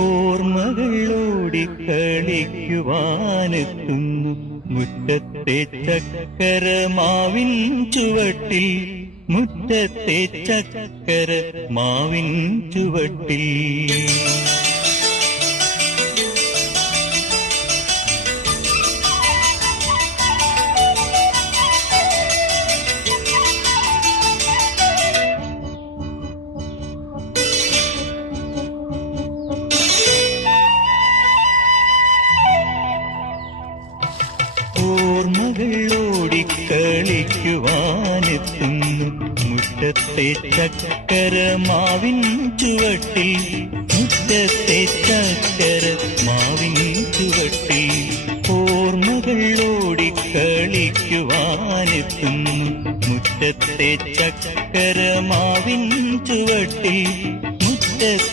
ഓർമ്മകൾ ഓടിക്കളിക്കുവാനെത്തുന്നു മുറ്റത്തെ ചക്കരമാവിൻ ചുവട്ടിൽ, മുറ്റത്തെ ചക്കരമാവിൻ ചുവട്ടിൽ. ഓർമ്മകൾ ഓടിക്കളിക്കുവാനെത്തുന്നു മുറ്റത്തെ ചക്കരമാവിൻ ചുവട്ടിൽ, മുറ്റത്തെ ചക്കരമാവിൻ ചുവട്ടിൽ. ഓർമ്മകൾ ഓടിക്കളിക്കുവാനെത്തുന്നു മുറ്റത്തെ ചക്കരമാവിൻ ചുവട്ടിൽ, മുറ്റത്തെ